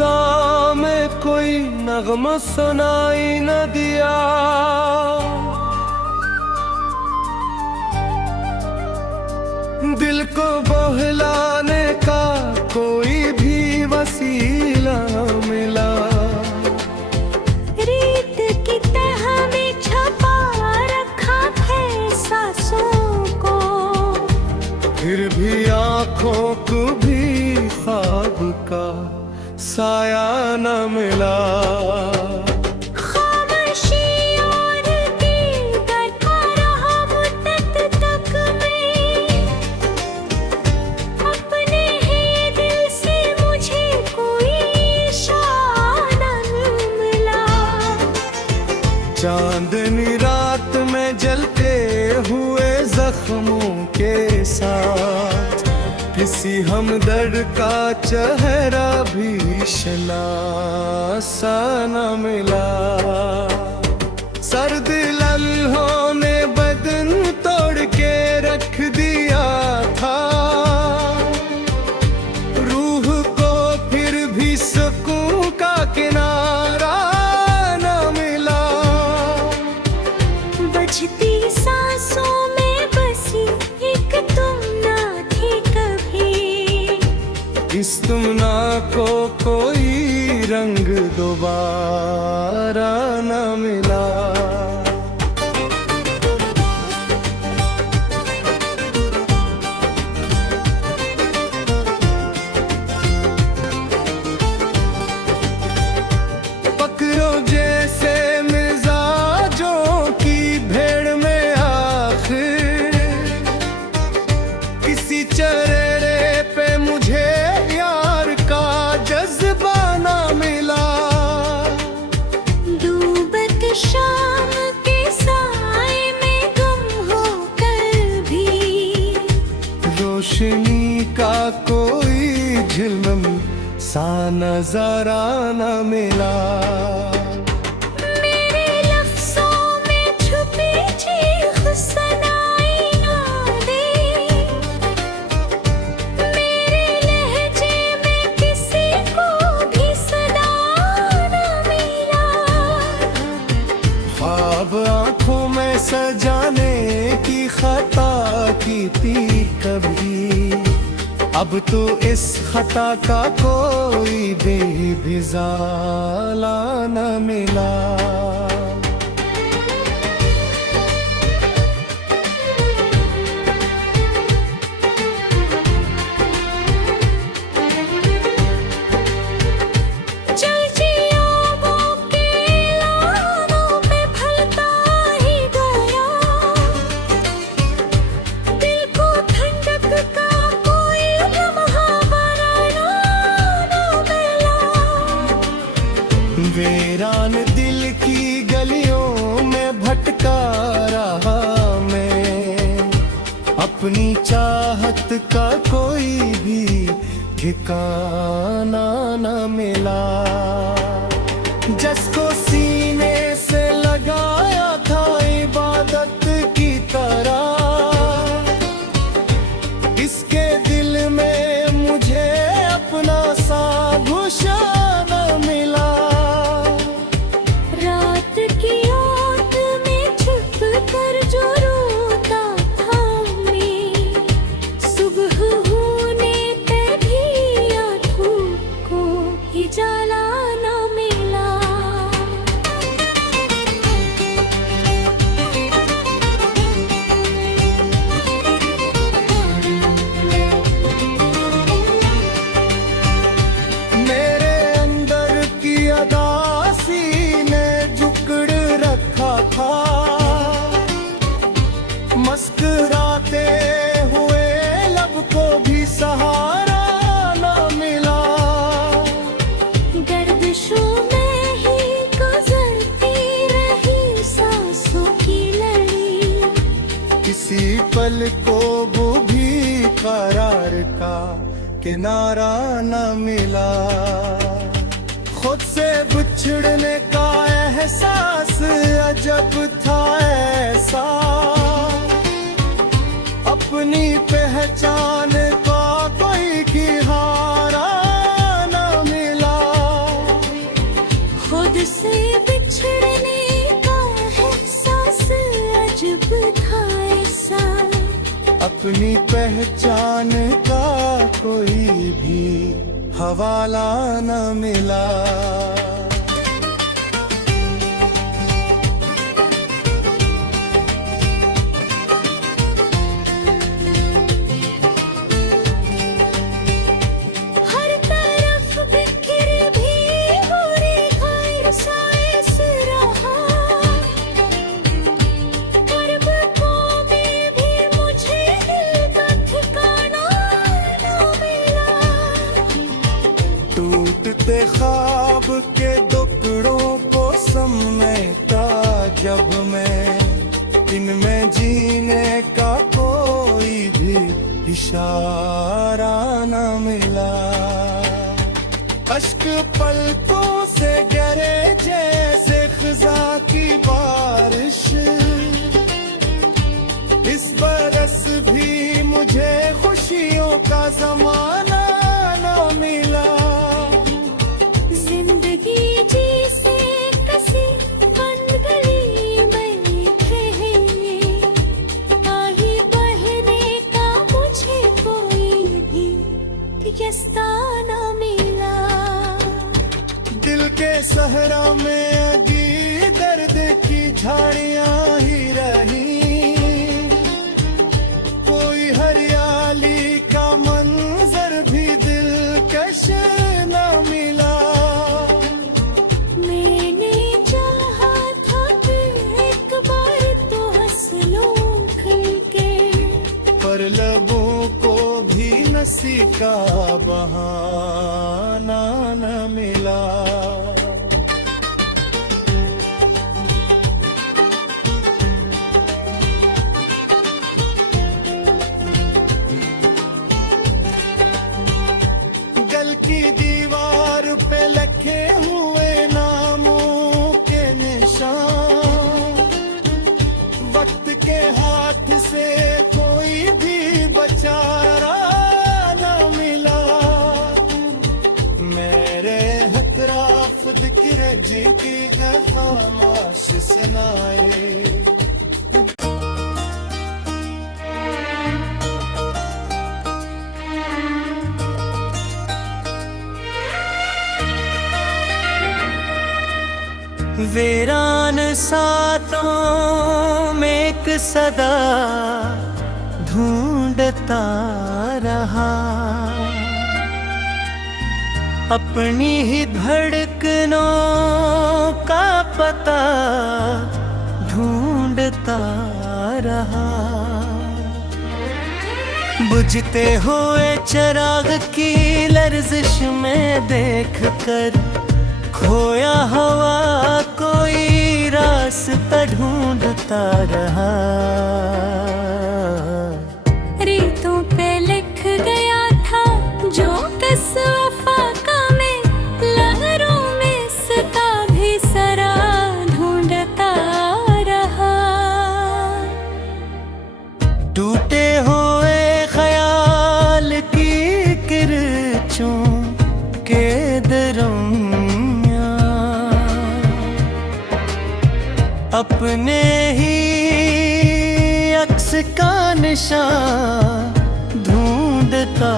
फिजा में कोई नगमा सुनाई न दिया। दिल को बहलाने का कोई भी वसीला मिला। रीत की तह में छपा रखा है सांसों को, फिर भी आँखों को भी ख्वाब का साया न मिला। खामोशी और दीगर का रहा मुद्दत तक में, अपने ही दिल से मुझे कोई इशारा न मिला। चांदनी रात में जलते हुए जख्मों के साथ किसी हमदर्द का चेहरा भी शनासा न मिला। सर्द लम्हों ने बदन तोड़ के रख दिया था, रूह को फिर भी सुकून का किनारा न मिला। बजती सांसों में बसी एक तुम ना थी कभी, इस तुमना को कोई रंग दोबारा न मिला। पकड़ो जैसे मिजाजों की भेड़ में आखिर, किसी चेहरे पे मुझे यार का जज्बा ना मिला। डूबत शाम के साए में गुम हो कर भी, रोशनी का कोई झिलम सा नजारा न मिला। मेरे लफ्ज़ों में छुपी चीख सुनाई ना दे, मेरे लहजे में किसी को भी सदा ना मिला। ख्वाब आंखों में सजाने की खता की थी कभी, अब तो इस खता का कोई भी ज़ाला न मिला। वीरान दिल की गलियों में भटका रहा मैं, अपनी चाहत का कोई भी ठिकाना न मिला। जिसको सीने से लगाया था इबादत की तरह, इसके दिल में मुझे अपना सा गुस्सा न मिला। मुस्कुराते हुए लब को भी सहारा न मिला। गर्दिशों में ही गुजरती रही सांसों की लड़ी, किसी पल को वो भी करार का किनारा न मिला। खुद से बिछड़ने का एहसास अजब था ऐसा, अपनी पहचान का कोई किनारा न मिला। कब था ऐसा, अपनी पहचान का कोई भी हवाला न मिला। हर तरफ बिखर भी बुरे खैर साइस रहा, कर्ब को में भी मुझे दिल का ठिकाना न मिला। टूटते ख्वाब के टुकड़ों को समेटा जब मैं, इनमें जीने का कोई भी इशारा न मिला। अश्क पलकों से गिरे जैसे खज़ा की बारिश, इस बरस भी मुझे खुशियों का ज़माना न मिला। जिंदगी जी से कसी बंद गली में ठहरी, आही बहने का मुझे कोई भी रास्ता न मिला। दिल के सहरा में अगी दर्द की झाड़ियां ही रही, कोई हरियाली का मंजर भी दिलकश न मिला। मैंने चाहा था कि एक बार तो हंस लूं खुल के, पर लबों को भी नसी का बहाना न मिला। गल की दीवार पे लिखे हुए नामों के निशान, वक्त के हाथ से कोई भी बेचारा न मिला। मेरे हतराफ दिक्र जी की खामोश सुनाए। वीरान सातों में एक सदा ढूंढता रहा, अपनी ही धड़कनों का पता ढूंढता रहा। बुझते हुए चिराग की लर्जिश में देख कर, खोया हवा कोई रास्ता ढूंढता रहा। रेतों पे लिख गया था जो किस वफा का, मैं लहरों में इसका भी सरा ढूंढता रहा। टूटे हुए ख्याल की किरचों के दरमियां, अपने ही अक्स का निशान ढूंढता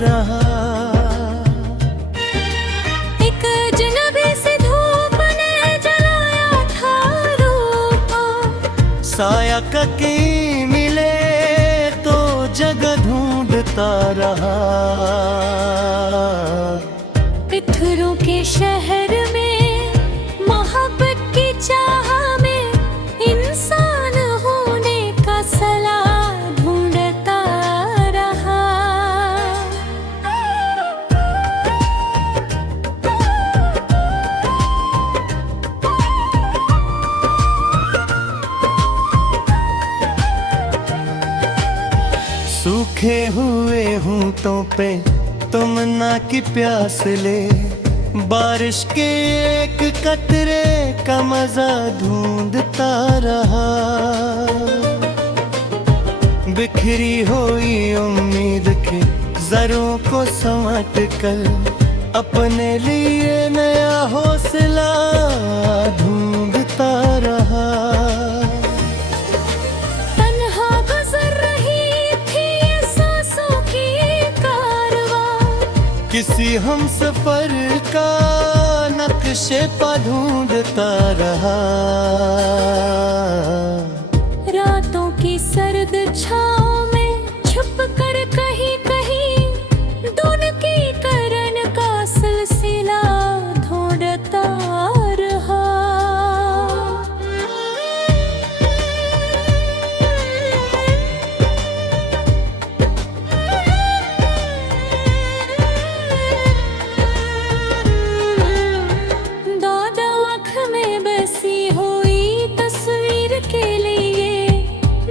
रहा। एक अजनबी से धूप ने जलाया था रूप, साया कहीं मिले तो जगह ढूंढता रहा। पत्थरों के शहर में मोहब्बत की चाह में, इंसान होने का सला ढूंढता रहा। सूखे हुए होंठों पे तमन्ना की प्यास ले, बारिश के एक कतरे का मजा ढूंढता रहा। बिखरी हुई उम्मीद के जरों को समेट कर, अपने लिए नया हौसला ढूंढता रहा। किसी हम सफर का नक्शे पा ढूंढता रहा। रातों की सर्द छाँव में छुप कर कहीं कहीं धुन की करण का सिलसिला ढूंढता रहा। दादा आँख में बसी हुई तस्वीर के लिए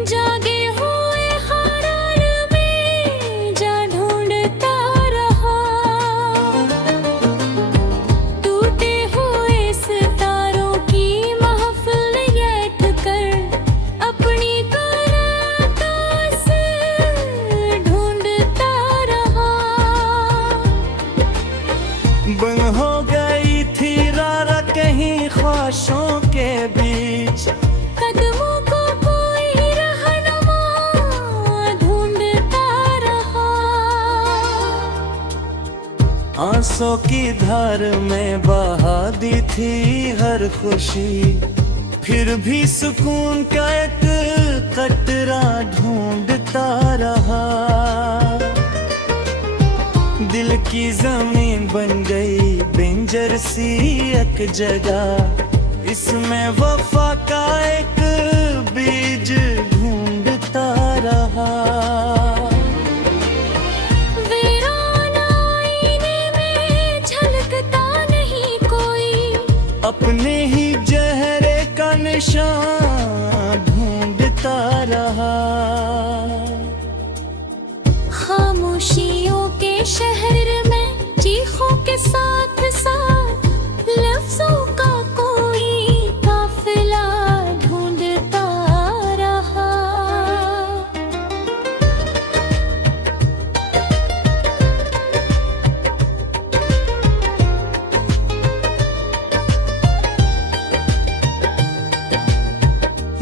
जागे हुए हारान में जा ढूंढता रहा। टूटे हुए सितारों की महफिल बैठ कर अपनी कराहतों से ढूंढता रहा। बन हो गई थी रारा कहीं ख्वाहिशों के बीच, कदमों को कोई रहनुमा ढूंढता रहा। आंसू की धार में बहा दी थी हर खुशी, फिर भी सुकून का एक कतरा ढूंढता रहा। दिल की जमीन बन गई बेंजर सी एक जगह, इसमें वफा का एक बीज ढूंढता रहा। वीरान आईने में झलकता नहीं कोई, अपने ही चेहरे का निशान ढूंढता रहा। खामोशियों के शहर में चीखों के साथ साथ लफ्जों का कोई काफिला ढूंढता रहा।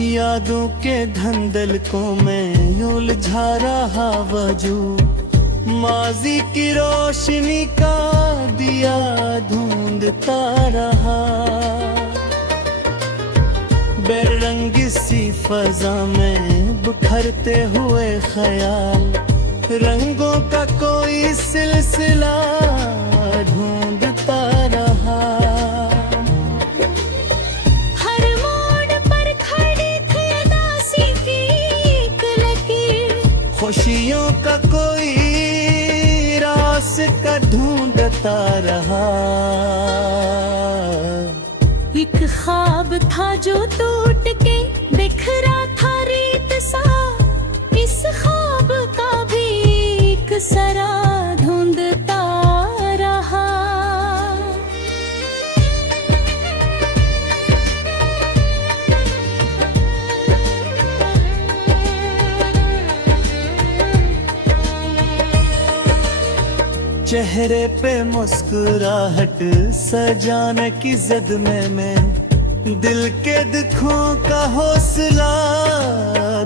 यादों के धंधल को मैं उलझा रहा वजूद, माजी की रोशनी का दिया ढूंढता रहा। बेरंगी सी फजा में बिखरते हुए ख्याल, रंगों का कोई सिलसिला ढूंढता रहा। हर मोड़ पर खड़ी थी उदासी की एक लकीर, खुशियों का कोई रास्ता ढूंढता रहा। एक ख्वाब था जो टूट के बिखरा था रीत सा, इस ख्वाब का भी एक सरा ढूंढता रहा। चेहरे पे मुस्कुराहट सजाने की जद में मैं दिल के दुखों का हौसला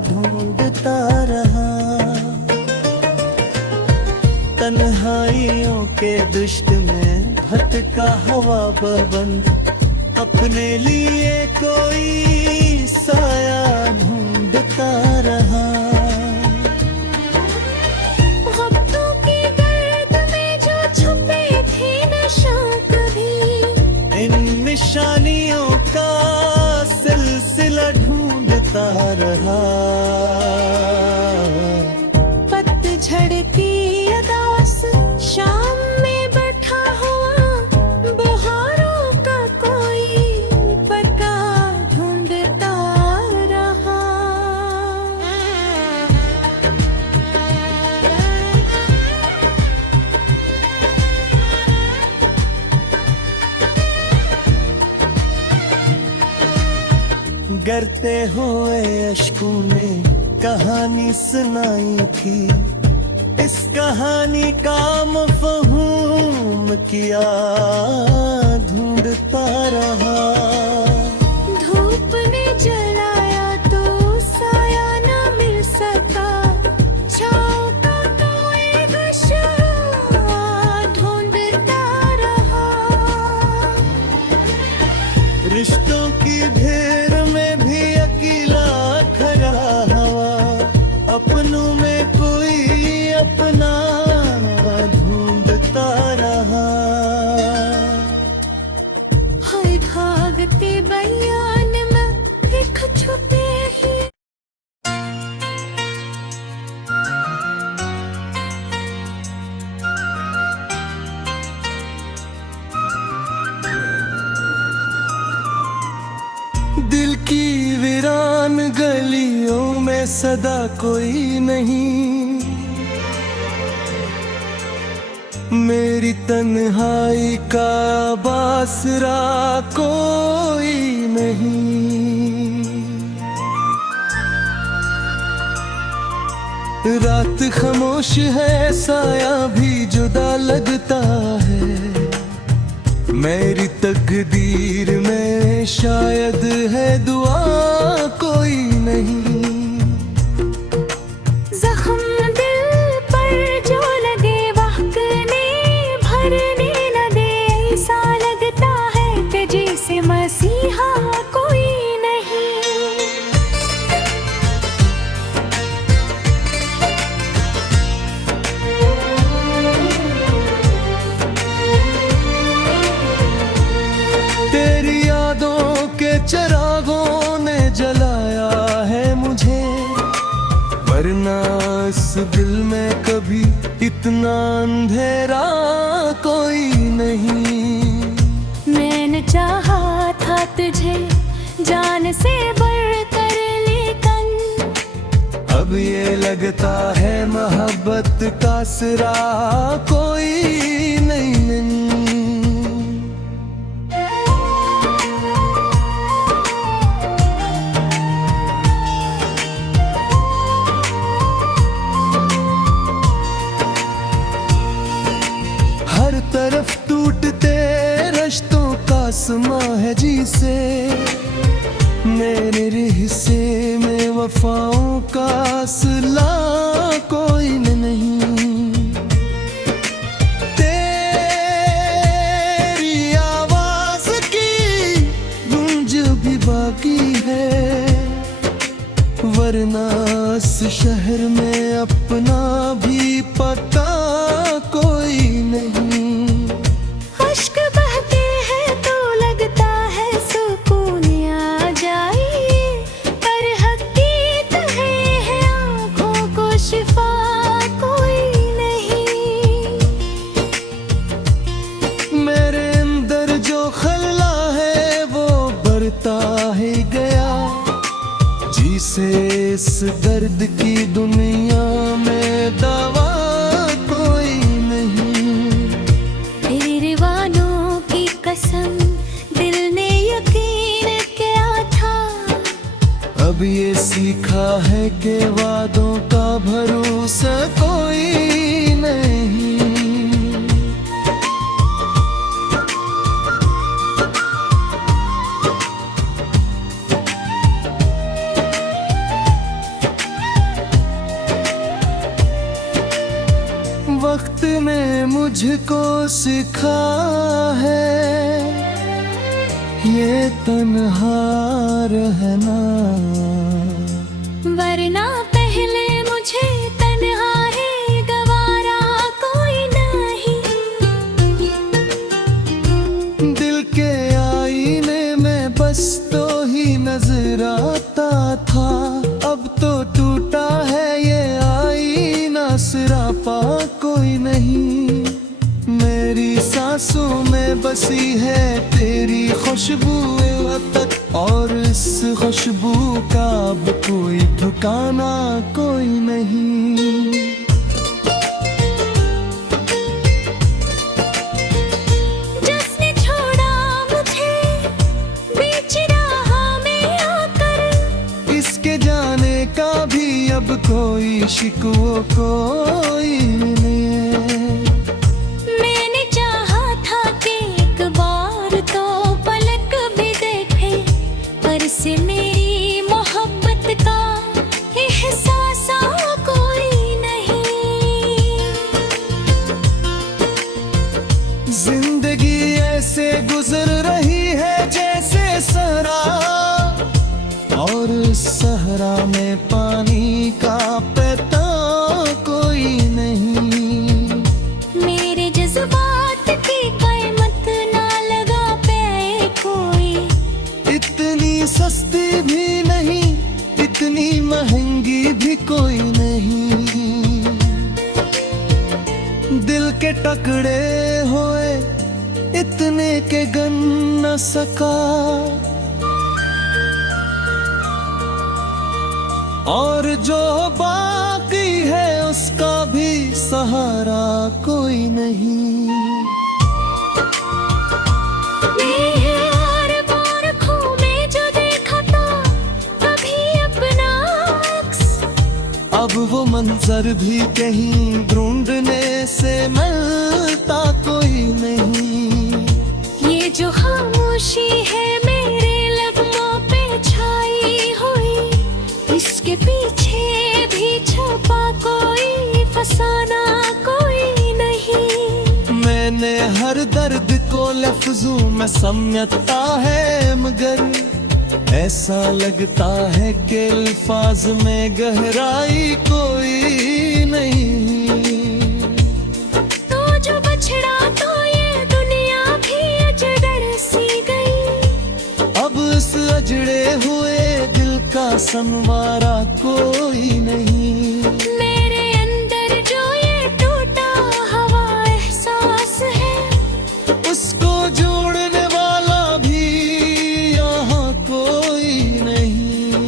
ढूंढता रहा। तन्हाइयों के दुश्त में भटका हवा बंद, अपने लिए कोई साया ढूंढता रहा। वक्तों की गर्द में जो छुपे थे नशा कभी, इन निशानियों का सिलसिला ढूंढता रहा। पतझड़ की अदास शाम में बैठा हुआ, बहारों का कोई बरका ढूंढता रहा। गिरते हुए अश्कों ने कहानी सुनाई थी, इस कहानी का मफ़हूम किया ढूंढता रहा। धूप ने जलाया तो साया न मिल सका, छाँव का कोई गुस्सा ढूंढता सदा कोई नहीं, मेरी तन्हाई का बासरा कोई नहीं। रात खामोश है, साया भी जुदा लगता है, मेरी तकदीर में शायद है दुआ कोई नहीं। जख्म दिल पर जो लगे वहकने भरने न दे, ऐसा लगता है कि जैसे मसीहा कोई नहीं। तेरी यादों के चिरागों ने जलाया है मुझे, वरना इस दिल में कभी इतना अंधेरा कोई नहीं। मैंने चाहा था तुझे जान से बढ़कर, लेकिन अब ये लगता है मोहब्बत का सिरा कोई नहीं। हर तरफ टूटते रिश्तों का समा है जी से, मेरे हिस्से में वफाओं का सिला कोई नहीं। तेरी आवाज की गूंज भी बाकी है, वरना इस शहर में अपना भी पता कोई नहीं। अश्क बहते हैं तो लगता है सुकून आ जाए, पर हकीकत है आँखों को शिफा कोई नहीं। मेरे अंदर जो खलला है वो बढ़ता ही गया, जिसे इस दर्द की दुनिया में दवा कोई नहीं। तेरे दीवानों की कसम दिल ने यकीन किया था, अब ये सीखा है कि वादों का भरोसा कोई नहीं। वक्त ने मुझको सिखा है ये तन्हा रहना, वरना पहले मुझे तन्हाई गवारा कोई नहीं। दिल के आईने में बस तो ही नजर आता था, अब तो टूटा है ये आईना, सिरापा कोई नहीं। मेरी सांसों में बसी है तेरी खुशबू वतन, और इस खुशबू का अब कोई ठिकाना कोई नहीं। जिसने छोड़ा मुझे बीच राह में आकर, इसके जाने का भी अब कोई शिकवा कोई नहीं है। मैंने चाहा था कि एक बार तो पलक भी देखे, पर से मेरी मोहब्बत का एहसास कोई नहीं। जिंदगी ऐसे गुजर रही है जैसे सहरा, और सहरा में पानी का पैता कोई नहीं। मेरे जज्बात की कीमत ना लगा पाए कोई, इतनी सस्ती भी नहीं, इतनी महंगी भी कोई नहीं। दिल के टकड़े हुए इतने के गन न सका, और जो बाकी है उसका भी सहारा कोई नहीं। और आँखों में जो देखा था कभी अपना अक्स, अब वो मंजर भी कहीं ढूंढने से मिलता कोई नहीं। ये जो खामोशी है मेरे लबों पे छाई हुई, इसके पीछे भी छुपा कोई फसाना कोई नहीं। मैंने हर दर्द को लफ्जों में समेटा है, मगर ऐसा लगता है कि अल्फाज में गहराई कोई नहीं। तो जो बछड़ा तो ये दुनिया भी अजगर सी गई, अब इस अजड़े हुए दिल का संवारा कोई नहीं। मेरे अंदर जो ये टूटा हवा एहसास है, उसको जोड़ने वाला भी यहाँ कोई नहीं।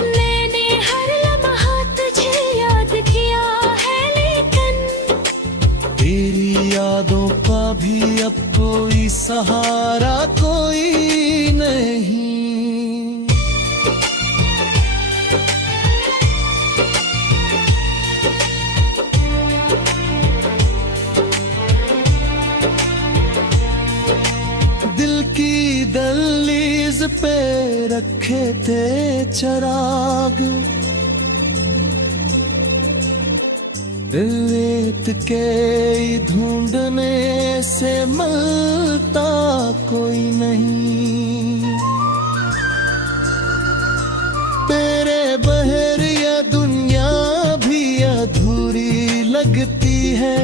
मैंने हर लम्हा तुझे याद किया है, लेकिन तेरी यादों का भी अब कोई सहारा कोई नहीं। दिल की दहलीज पे रखे थे चिराग, रेत के ढूंढने से मिलता कोई नहीं। तेरे बहर ये दुनिया भी अधूरी लगती है,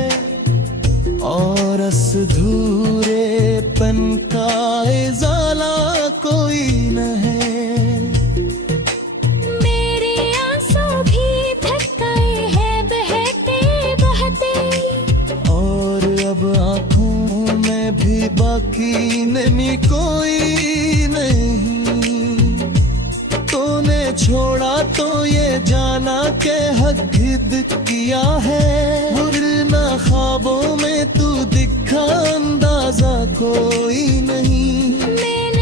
और इस धूरेपन का इजाला कोई न है। मेरे आंसू भी थक गए हैं बहते बहते, और अब आँखों में भी बाकी नहीं कोई नहीं। तूने छोड़ा तो ये जाना के हक किया है, वरना ख्वाबों में तू दिखा अंदाजा कोई नहीं। मैंने